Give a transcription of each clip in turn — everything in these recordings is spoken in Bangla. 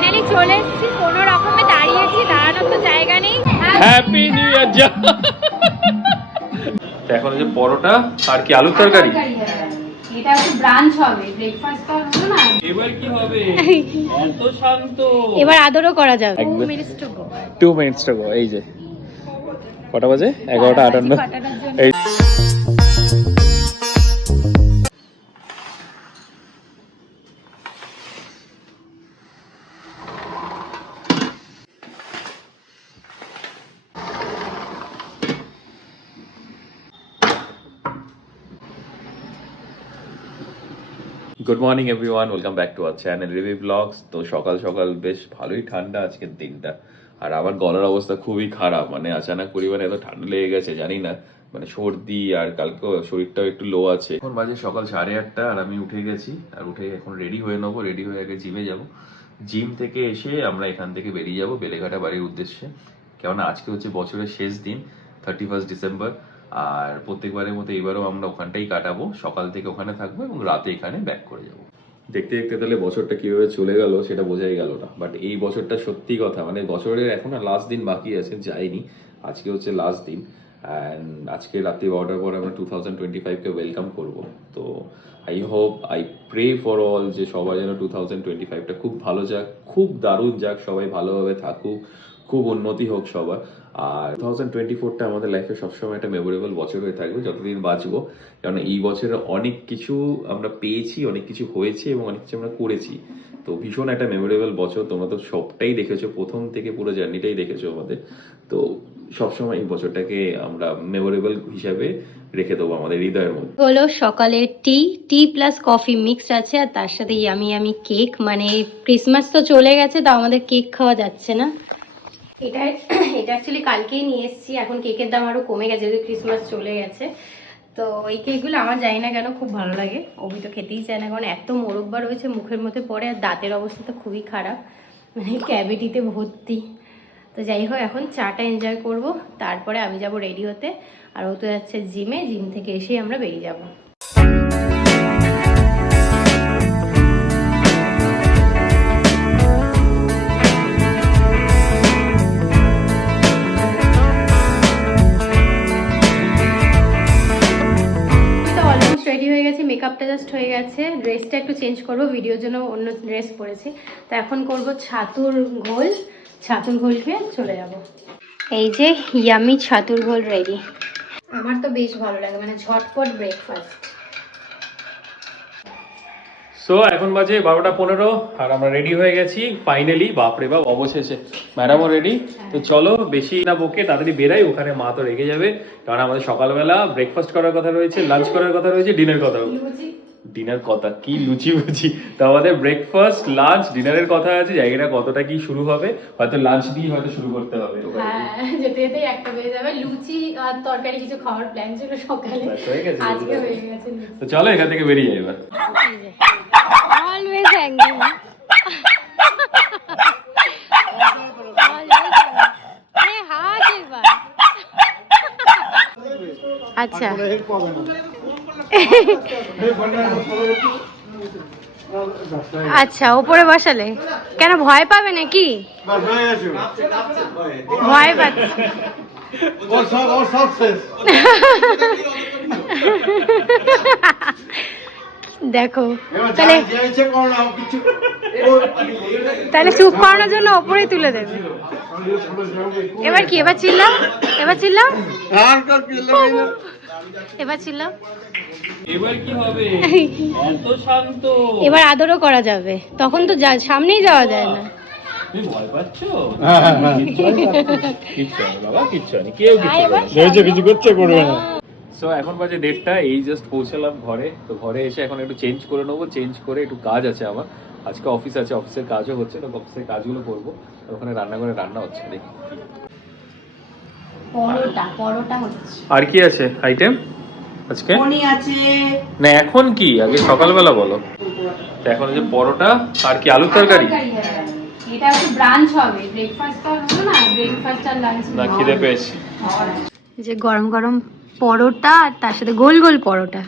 ফাইনালি চলে এসেছি, কোনো রকমে দাঁড়িয়েছি, দাঁড়ানোর তো জায়গা নেই। হ্যাপি নিউ ইয়ার। যা এখন যে পরোটা আর কি আলুর তরকারি, এটা হচ্ছে ব্রাঞ্চ হবে, ব্রেকফাস্ট তো হলো না। এবার কি হবে? এত শান্ত। এবার আদরও করা যাবে। 2 minutes to go। 2 minutes to go। এই যে কটা বাজে? 11:58। এই good morning everyone, welcome back to our channel Review Blogs. তো সকাল সকাল বেশ ভালোই ঠান্ডা আজকের দিনটা, আর আমার গলার অবস্থা খুবই খারাপ, মানে আচানক পরিমাণে এত ঠান্ডা লেগে গেছে জানি না, মানে সর্দি আর কালকে শরীরটাও একটু লো আছে। এখন বাজে সকাল 8:30 আর আমি উঠে গেছি, আর উঠে এখন রেডি হয়ে নেবো, রেডি হয়ে আগে জিমে যাব। জিম থেকে এসে আমরা এখান থেকে বেরিয়ে যাব বেলেঘাটা বাড়ির উদ্দেশ্যে, কেননা আজকে হচ্ছে বছরের শেষ দিন, 31 ডিসেম্বর। আর প্রত্যেকবারের মতো এবারও আমরা ওখানটাই কাটাবো, সকাল থেকে ওখানে থাকবো এবং রাতে এখানে ব্যাক করে যাবো। দেখতে দেখতে তাহলে বছরটা কিভাবে চলে গেল সেটা বোঝাই গেল না, বাট এই বছরটা সত্যি কথা, মানে বছরের এখন আর লাস্ট দিন বাকি আছে, যাইনি, আজকে হচ্ছে লাস্ট দিন। অ্যান্ড আজকে রাত্রি 12টার পর আমরা 2025কে ওয়েলকাম করব। তো I hope, I pray for all যে সবাই যেন 2025টা খুব ভালো যাক, খুব দারুণ যাক, সবাই ভালোভাবে থাকুক, খুব উন্নতি হোক সবার। আর 2024টা আমাদের লাইফে সবসময় একটা মেমোরেবল বছর হয়ে থাকবে যতদিন বাঁচবো, কারণ এই বছরে অনেক কিছু আমরা পেয়েছি, অনেক কিছু হয়েছে এবং অনেক কিছু আমরা করেছি। তো ভীষণ একটা মেমোরেবল বছর, তোমরা তো সবটাই দেখেছো, প্রথম থেকে পুরো জার্নিটাই দেখেছো আমাদের। তো সবসময় এই বছরটাকে আমরা মেমোরেবল হিসাবে রেখে দেবো আমাদের হৃদয়ের মধ্যে। হলো সকালের টি প্লাস কফি মিক্স আছে, আর তার সাথে ইয়ামি ইয়ামি কেক। মানে ক্রিসমাস তো চলে গেছে, তাও আমাদের কেক খাওয়া যাচ্ছে না। এটা অ্যাকচুয়ালি কালকেই নিয়ে এসেছি, এখন কেকের দাম আরও কমে গেছে যেহেতু ক্রিসমাস চলে গেছে। তো এই কেকগুলো আমার জানি না কেন খুব ভালো লাগে, অভি তো খেতেই চায় না, কারণ এত মোরব্বা রয়েছে মুখের মধ্যে পড়ে, আর দাঁতের অবস্থা তো খুবই খারাপ, মানে ক্যাভিটিতে ভর্তি। তো যাই হোক, এখন চাটা এনজয় করব, তারপরে আমি যাব রেডি হতে, আর ও তো যাচ্ছে জিমে, জিম থেকে এসেই আমরা বেরিয়ে যাব। রেডি হয়ে গেছে, মেকআপটা জাস্ট হয়ে গেছে, ড্রেসটা একটু চেঞ্জ করব, ভিডিওর জন্য অন্য ড্রেস পরেছি। তো এখন করব ছাতুর ঘোল, ছাতুর ঘোল খেয়ে চলে যাব। এই যে ইয়ামি ছাতুর ঘোল রেডি। আমার তো বেশ ভালো লাগে, মানে ঝটপট ব্রেকফাস্ট। সো এখন বাজে 12:15 আর আমরা রেডি হয়ে গেছি ফাইনালি, বাপরে বাপ, অবশেষে ম্যাডামও রেডি। তো চলো বেশি না বকে তাড়াতাড়ি বেরাই, ওখানে মা তো রেগে যাবে, কারণ আমাদের সকালবেলা ব্রেকফাস্ট করার কথা রয়েছে, লাঞ্চ করার কথা রয়েছে, ডিনার কথা, ডিনার কথা কি লুচি বুঝি, তো আমাদের ব্রেকফাস্ট লাঞ্চ ডিনারের কথা আছে, জায়গাটা কতটা কি শুরু হবে, হয়তো লাঞ্চ দিয়ে হয়তো শুরু করতে হবে। হ্যাঁ, যেতে যেতে একটা বেজে যাবে। লুচি আর তরকারি কিছু খাওয়ার প্ল্যান ছিল সকালে, আজকে হয়ে গেছে। তো চলো এখান থেকে বেরিয়ে যাই এবার। অলওয়েজ অ্যাঙ্গেল, আচ্ছা আচ্ছা, ওপরে বসালে কেন, ভয় পাবে নাকি? ভয় পাচ্ছে দেখো, তাহলে চুপ করানোর জন্য ওপরেই তুলে দেবে। এবার কি, এবার চিল্লাও, এবার চিল্লাও, এবার চিল্লাও। এবার কি হবে? এত শান্ত। এবার আদরও করা যাবে, তখন তো সামনেই যাওয়া যায় না। তুমি ভয় পাচ্ছ? কিচ্ছু না বাবা, কিচ্ছু না, কেউ কিছু করছে করবে না। সো এখন বাজে 1:30, এই জাস্ট পৌঁছালাম ঘরে। তো ঘরে এসে এখন একটু চেঞ্জ করে নেবো, চেঞ্জ করে একটু কাজ আছে আমার, আজকে অফিস আছে, অফিসের কাজও হচ্ছে, তো অফিসের কাজগুলো করবো। আর ওখানে রান্নাঘরে রান্না হচ্ছে, দেখি পরোটা হচ্ছে। আর কি আছে আইটেম আজকে? পনি আছে না এখন কি, আগে সকালবেলা বলো। তো এখন যে পরোটা আর কি আলুর তরকারি। এটা হচ্ছে ব্রাঞ্চ হবে, ব্রেকফাস্ট তো হলো না, ব্রেকফাস্ট আর লাঞ্চ না খিদে পেয়েছি। যে গরম গরম পরোটা, আর তার সাথে গোল গোল পরোটা।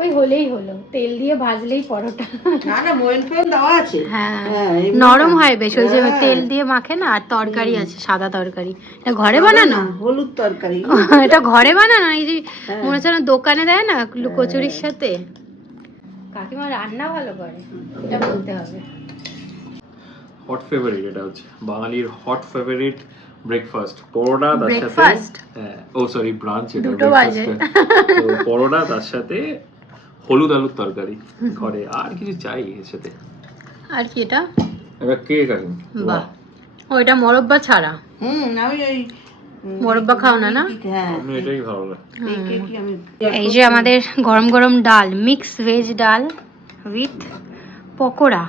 ওই হলেই হলো, তেল দিয়ে ভাজলেই পরোটা। না না, ময়ন ফয়ন দেওয়া আছে। হ্যাঁ এমনি নরম না। হয় বেশ, ওই যে হ্যাঁ। তেল দিয়ে মাখে না। আর তরকারি আছে, সাদা তরকারি। এটা ঘরে বানানো? না, হলুদ তরকারি। এটা ঘরে বানানো, এই যে হ্যাঁ। মনে হচ্ছে না দোকানে দেয় না কচুরির সাথে। কাকিমা রান্না ভালো করে, এটা বলতে হবে। হট ফেভারিট, এটা হচ্ছে বাঙালির হট ফেভারিট ব্রেকফাস্ট, পরোটা তার সাথে। Breakfast? হ্যাঁ, ও সরি, ব্রাঞ্চ, এটা দুটো বাজে। তো পরোটা তার সাথে হলুদ আলুর তরকারি করে, আর কিছু চাই এর সাথে? আর কি এটা? এবার কেক আছে। বাহ, ওইটা মোরব্বা ছাড়া। আমি ওই মোরব্বা খাও না না? হ্যাঁ, আমি এটাই ভালো লাগে। এই কেকই আমি। এই যে আমাদের গরম গরম ডাল, মিক্স ভেজ ডাল উইথ পকোড়া,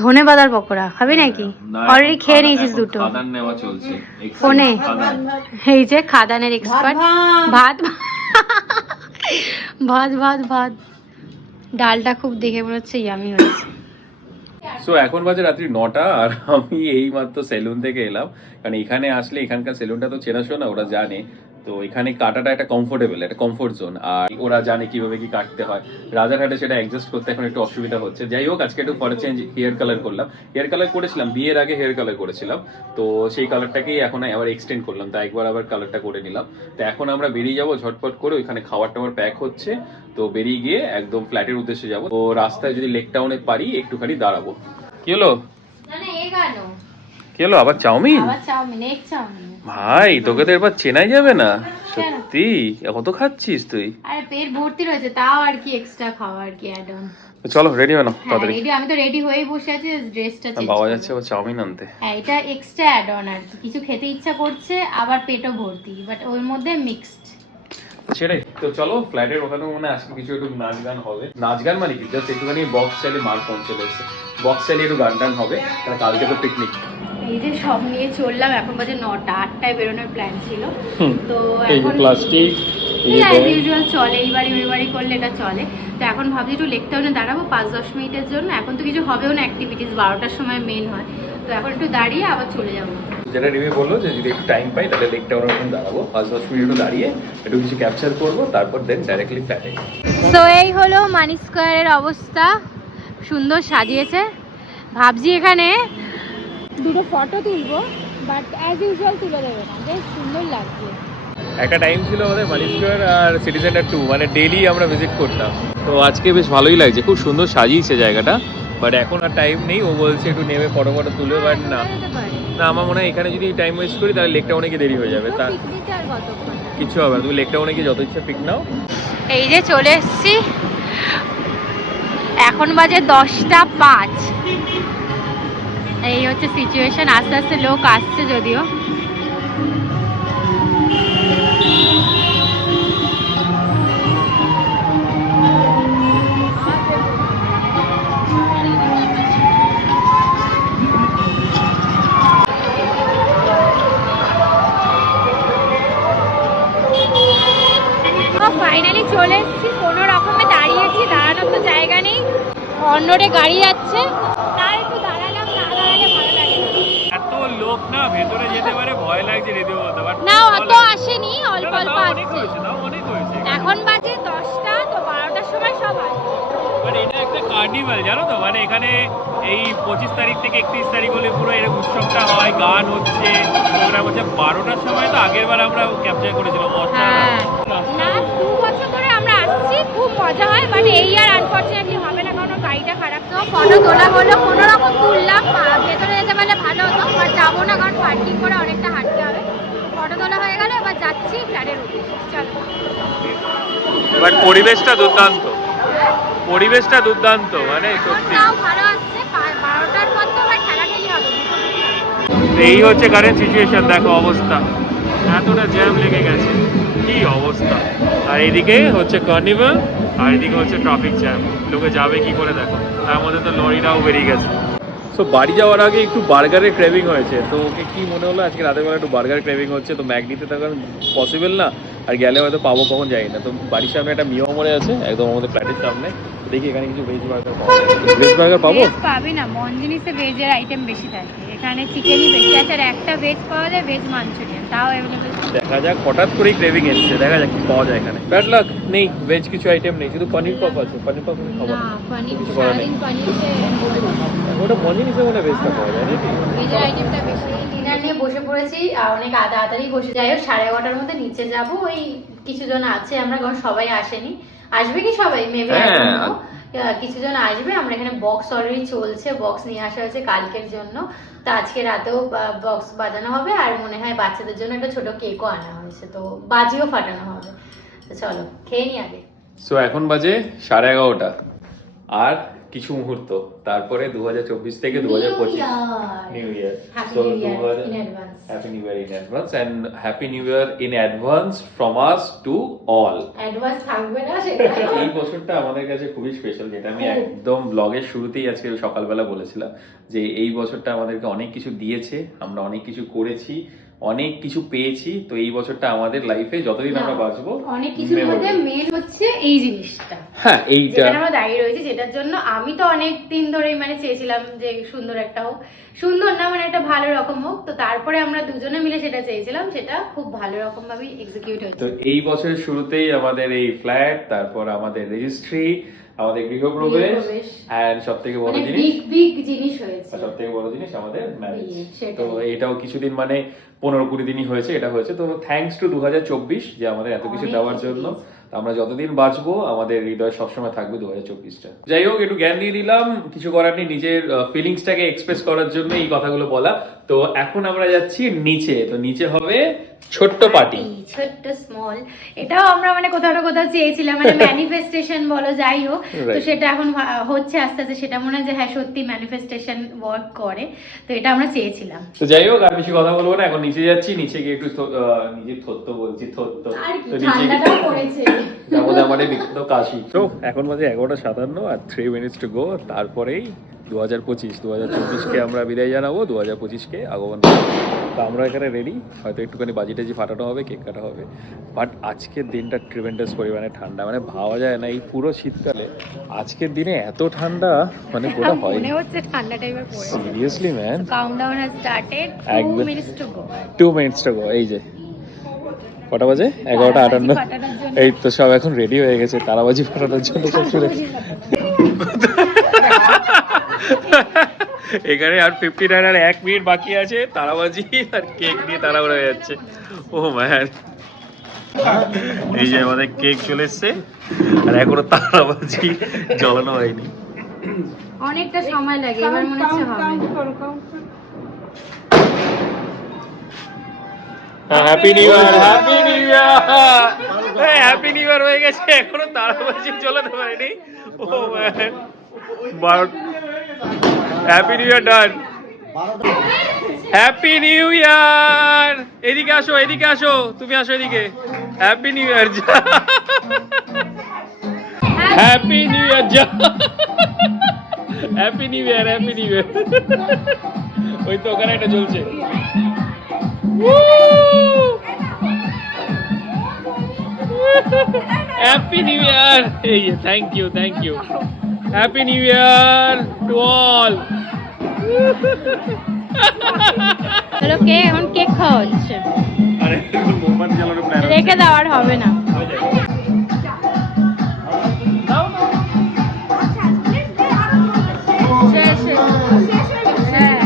ধনে পাতার পকোড়া। খাবি নাকি? না, অলরেডি খেয়ে এখন নিয়েছিস দুটো। খাদান নেওয়া চলছে। ফোনে? খাদান। এই যে খাদানের এক্সপার্ট। ভাত ভাত ভাত ভাত। ডালটা খুব দেখে মনে হচ্ছে ইয়ামি হয়েছে। সো এখন বাজে রাত্রি 9টা, আর আমি এই মাত্র সেলুন থেকে এলাম। কারণ এখানে আসলে এখানকার সেলুনটা তো চেনাশোনা, ওরা জানে। তো এখানে কাটাটা একটা কমফোর্টেবল, একটা কমফোর্ট জোন, আর ওরা জানে কিভাবে কি কাটতে হয়। রাজারহাটে সেটা অ্যাডজাস্ট করতে এখন একটু অসুবিধা হচ্ছে। যাই হোক, আজকে একটু ফরে চেঞ্জ, হেয়ার কালার করলাম। হেয়ার কালার করেছিলাম বিয়ের আগে, হেয়ার কালার করেছিলাম। তো সেই কালারটাকেই এখন আবার এক্সটেন্ড করলাম, তাই একবার আবার কালারটা করে নিলাম। তো এখন আমরা বেরিয়ে যাবো ঝটপট করে, ওইখানে খাবার টাবার প্যাক হচ্ছে। তো বেরিয়ে গিয়ে একদম ফ্ল্যাটের উদ্দেশ্যে যাবো। তো রাস্তায় যদি লেক টাউনে পারি একটুখানি দাঁড়াবো। কি হলো? না না, এ গানো কি হলো, আবার চাউমিন? আবার চাউমিন, এগ চাউমিন। ভাই, তোকে তো এরপর চেনাই যাবে না। কেন? সত্যি কত খাচ্ছিস তুই? আরে পেট ভর্তি রয়েছে, তাও আর কি এক্সট্রা খাওয়া, আর কি অ্যাড অন। চলো রেডি হয়ে নাও হ্যাঁ তাড়াতাড়ি। রেডি, আমি তো রেডি হয়েই বসে আছি, ড্রেসটা চেঞ্জ বাবা যাচ্ছে আবার চাউমিন আনতে। হ্যাঁ, এটা এক্সট্রা অ্যাড অন আর কি, কিছু খেতে ইচ্ছা করছে আবার পেটও ভর্তি, বাট ওর মধ্যে মিক্সড। সেটাই তো, চলো ফ্ল্যাটের ওখানে মনে হয় আজকে কিছু একটু নাচ গান হবে। নাচ গান মানে কি, জাস্ট একটুখানি বক্স চাইলে, মার ফোন চলে এসেছে, বক্স চাইলে একটু গান টান হবে, কারণ কালকে তো পিকনিক। এই যে সব নিয়ে চললাম, এখন বাজে 9টা, 8টায় বেরোনোর প্ল্যান ছিল। তো এখন প্লাস্টিক অ্যাজ ইউজুয়াল চলে, এই বাড়ি ওই বাড়ি করলে এটা চলে। তো এখন ভাবছি একটু লেক টাউনে দাঁড়াবো 5-10 মিনিটের জন্য। এখন তো কিছু হবেও না, অ্যাক্টিভিটিস 12টার সময় মেন হয়। তো এখন একটু দাঁড়িয়ে আবার চলে যাবো। যেটা রিমি বললো যে যদি একটু টাইম পাই তাহলে লেক টাউনের ওখানে দাঁড়াবো, 5-10 মিনিট একটু দাঁড়িয়ে একটু কিছু ক্যাপচার করবো, তারপর দেন ডাইরেক্টলি ফ্ল্যাটে। তো এই হলো মানি স্কোয়ারের অবস্থা, সুন্দর সাজিয়েছে। ভাবছি এখানে দুটো ফটো তুলবো, বাট অ্যাজ ইউজুয়াল তুলে দেবে না, বেশ সুন্দর লাগছে। একটা টাইম ছিল আমাদের মানি স্কোয়ার আর সিটি সেন্টার 2, মানে ডেইলি আমরা ভিজিট করতাম। তো আজকে বেশ ভালোই লাগছে, খুব সুন্দর সাজিয়েছে জায়গাটা। বাট এখন আর টাইম নেই, ও বলছে একটু নেমে ফটো ফটো তুলে, বাট না না, আমার মনে হয় এখানে যদি টাইম ওয়েস্ট করি তাহলে লেকটা অনেকে দেরি হয়ে যাবে। তা কিছু হবে না, তুমি লেকটা অনেকে যত ইচ্ছা পিক নাও। এই যে চলে এসছি, এখন বাজে 10টা 5। এই হচ্ছে সিচুয়েশন, আস্তে আস্তে লোক আসছে যদিও। ফাইনালি চলে এসেছি, কোনো রকমে দাঁড়িয়েছি, দাঁড়ানোর তো জায়গা নেই, অন্যরে গাড়ি যাচ্ছে, তাই একটু দাঁড়ালাম, না দাঁড়ালে ভালো লাগে না। এত লোক না, ভেতরে যেতে পারে ভয় লাগছে রেডি হতে, বাট না অত আসেনি, অল্প অল্প আসছে। অনেক হয়েছে। এখন বাজে 10টা, তো 12টার সময় সব আসবে। মানে এটা একটা কার্নিভাল, জানো তো, মানে এখানে এই 25 তারিখ থেকে 31 তারিখ হলে পুরো এরকম উৎসবটা হয়, গান হচ্ছে, প্রোগ্রাম হচ্ছে। 12টার সময় তো আগের বার আমরা ক্যাপচার করেছিলাম। হ্যাঁ, না 2 বছর ধরে আমরা আসছি, খুব মজা হয়, বাট এই আর আনফরচুনেটলি হবে না, কারণ গাড়িটা খারাপ। তো ফটো তোলা হলো, কোনো রকম তুললাম, ভেতরে যেতে পারলে ভালো হতো, বাট যাবো না, কারণ পার্কিং করে অনেকটা হাঁটতে হবে। ফটো তোলা হয়ে গেল, এবার যাচ্ছি ফ্ল্যাটের উদ্দেশ্যে। চলো। বাট পরিবেশটা দুর্দান্ত, পরিবেশটা দুর্দান্ত, মানে সত্যি। তাও ভালো আসছে, 12টার পর তো আবার ঠেলাঠেলি হবে। এই হচ্ছে কারেন্ট সিচুয়েশন, দেখো অবস্থা, এতটা জ্যাম লেগে গেছে, কি অবস্থা। আর এদিকে হচ্ছে কার্নিভাল, আর এদিকে হচ্ছে ট্রাফিক জ্যাম, লোকে যাবে কি করে দেখো, তার মধ্যে তো লরিটাও বেরিয়ে গেছে। সো বাড়ি যাওয়ার আগে একটু বার্গারের ক্রেভিং হয়েছে, তো ওকে কি মনে হলো আজকে রাতের বেলা একটু বার্গার ক্রেভিং হচ্ছে, তো ম্যাগনিতে তো এখন পসিবল না, আর গেলে হয়তো পাবো কখন যাই না। তো বাড়ির সামনে একটা মিয়ামরে আছে, একদম আমাদের ফ্ল্যাটের সামনে, দেখি এখানে কিছু ভেজ বার্গার পাওয়া যায়। ভেজ বার্গার পাবো? ভেজ পাবি না, মন জিনিসে ভেজের আইটেম বেশি থাকে, এখানে চিকেনই বেশি আছে, আর একটা ভেজ পাওয়া যায়, ভেজ মাঞ্চুরিয়ান, তাও অ্যাভেলেবেল। দেখা যাক, হঠাৎ করেই ক্রেভিং এসছে, দেখা যাক কি পাওয়া যায় এখানে। ব্যাড লাক, নেই ভেজ কিছু আইটেম নেই, শুধু পনির পপ আছে। পনির পপ খাবো না পনির কিছু করার নেই। সারাদিন পনির ওটা মর্নিং হিসেবে মনে ভেজটা পাওয়া যায় নাকি? ভেজের আইটেমটা বেশি। ডিনার নিয়ে বসে পড়েছি আর অনেক তাড়াতাড়ি বসে, যাই হোক 11:30টার মধ্যে নিচে যাব। ওই কিছুজন আছে, আমরা কারণ সবাই আসেনি, আসবে কি সবাই মেবি কিছুজন আসবে। আমরা এখানে বক্স অলরেডি চলছে, বক্স নিয়ে আসা হয়েছে কালকের জন্য, তো আজকে রাতেও বক্স বাজানো হবে। আর মনে হয় বাচ্চাদের জন্য একটা ছোট কেকও আনা হয়েছে, তো বাজিও ফাটানো হবে। তো চলো খেয়ে নি আগে। সো এখন বাজে 11:30 আর কিছু মুহূর্ত, তারপরে 2024 থেকে 2025 new year. Happy So New Year in advance. Happy New Year in advance and Happy New Year in advance from us to all. Advance থাকবে না সেটা। এই বছরটা আমাদের কাছে খুবই স্পেশাল, যেটা আমি একদম ব্লগের শুরুতেই আজকে সকালবেলা বলেছিলাম যে এই বছরটা আমাদেরকে অনেক কিছু দিয়েছে, আমরা অনেক কিছু করেছি, অনেক কিছু পেয়েছি। তো এই বছরটা আমাদের লাইফে যতদিন আমরা বাঁচবো অনেক কিছুর মধ্যে মেন হচ্ছে এই জিনিসটা। হ্যাঁ, এইটা যেটা আমরা দাঁড়িয়ে রয়েছি, যেটার জন্য আমি তো অনেক দিন ধরেই মানে চেয়েছিলাম যে সুন্দর একটা হোক, সুন্দর না মানে একটা ভালো রকম হোক। তো তারপরে আমরা দুজনে মিলে সেটা চেয়েছিলাম, সেটা খুব ভালো রকম ভাবে এক্সিকিউট হয়েছে। তো এই বছরের শুরুতেই আমাদের এই ফ্ল্যাট, তারপর আমাদের রেজিস্ট্রি, আমাদের গৃহপ্রবেশ, এন্ড সবথেকে বড় জিনিস, বিগ জিনিস হয়েছে, সবথেকে বড় জিনিস আমাদের ম্যারেজ। সেটাই। তো এটাও কিছুদিন মানে 15-20 দিনই হয়েছে এটা হয়েছে। তো থ্যাঙ্কস টু 2024 যে আমাদের এত কিছু দেওয়ার জন্য। তো আমরা যতদিন বাঁচবো আমাদের হৃদয় সবসময় থাকবে 2024টা। যাই হোক, একটু জ্ঞান দিয়ে দিলাম, কিছু করার নেই, নিজের ফিলিংসটাকে এক্সপ্রেস করার জন্য এই কথাগুলো বলা। তো এখন আমরা যাচ্ছি নিচে, তো নিচে হবে ছোট্ট পার্টি, ছোট্ট স্মল। এটাও আমরা মানে কোথাও না কোথাও চেয়েছিলাম, মানে ম্যানিফেস্টেশন বলো যাই হোক। তো সেটা এখন হচ্ছে আস্তে আস্তে, সেটা মনে হয় যে হ্যাঁ সত্যি ম্যানিফেস্টেশন ওয়ার্ক করে। তো এটা আমরা চেয়েছিলাম। তো যাই হোক, আর বেশি কথা বলবো না, এখন নিচে যাচ্ছি। নিচে গিয়ে একটু নিজের থত্ত বলছি, থত্ত তো নিচে যেমন আমাদের বিখ্যাত কাশি। তো এখন বাজে 11:57 আর 3 minutes to go। তারপরেই 2025-2024কে আমরা বিদায় জানাবো, 2025কে আগমন। তো আমরা এখানে রেডি, হয়তো একটুখানি বাজি টাজি ফাটানো হবে, কেক কাটা হবে। বাট আজকের দিনটা ট্রিমেন্ডাস পরিমাণে ঠান্ডা, মানে ভাবা যায় না এই পুরো শীতকালে আজকের দিনে এত ঠান্ডা মানে পুরো হয় মনে হচ্ছে ঠান্ডা টাইপের পড়ে। Seriously man, countdown has started, 2 minutes to go। 2 minutes to go। এই যে কটা বাজে? 11:58। এই তো সব এখন রেডি হয়ে গেছে তারাবাজি ফাটানোর জন্য। সব শুনে এখানে আর 59 আর 1 মিনিট বাকি আছে, তারাবাজি আর কেক নিয়ে তাড়াহুড়ো হয়ে যাচ্ছে। ও ম্যান, এই যে আমাদের কেক চলে এসছে আর এখনো তারাবাজি জ্বালানো হয়নি। অনেকটা সময় লাগে, এবার মনে হচ্ছে হবে। Happy new year, happy new year, happy new year হয়ে গেছে, এখনো তারাবাজি জ্বালাতে পারেনি। Oh man, happy new year done. Happy new year, এদিকে আসো, এদিকে আসো, তুমি আসো এদিকে। Happy new year, happy new year, happy new year, happy new year. ওই তো ওখানে এটা চলছে। হ্যাপি নিউ ইয়ার, এই thank you, thank you. Happy new year to all. চলো কে এখন কেক খাওয়া হচ্ছে, আরে মোমবাতি জ্বালানোর প্ল্যান রেখে দেওয়ার হবে না। শেষ, শেষ। হ্যাঁ।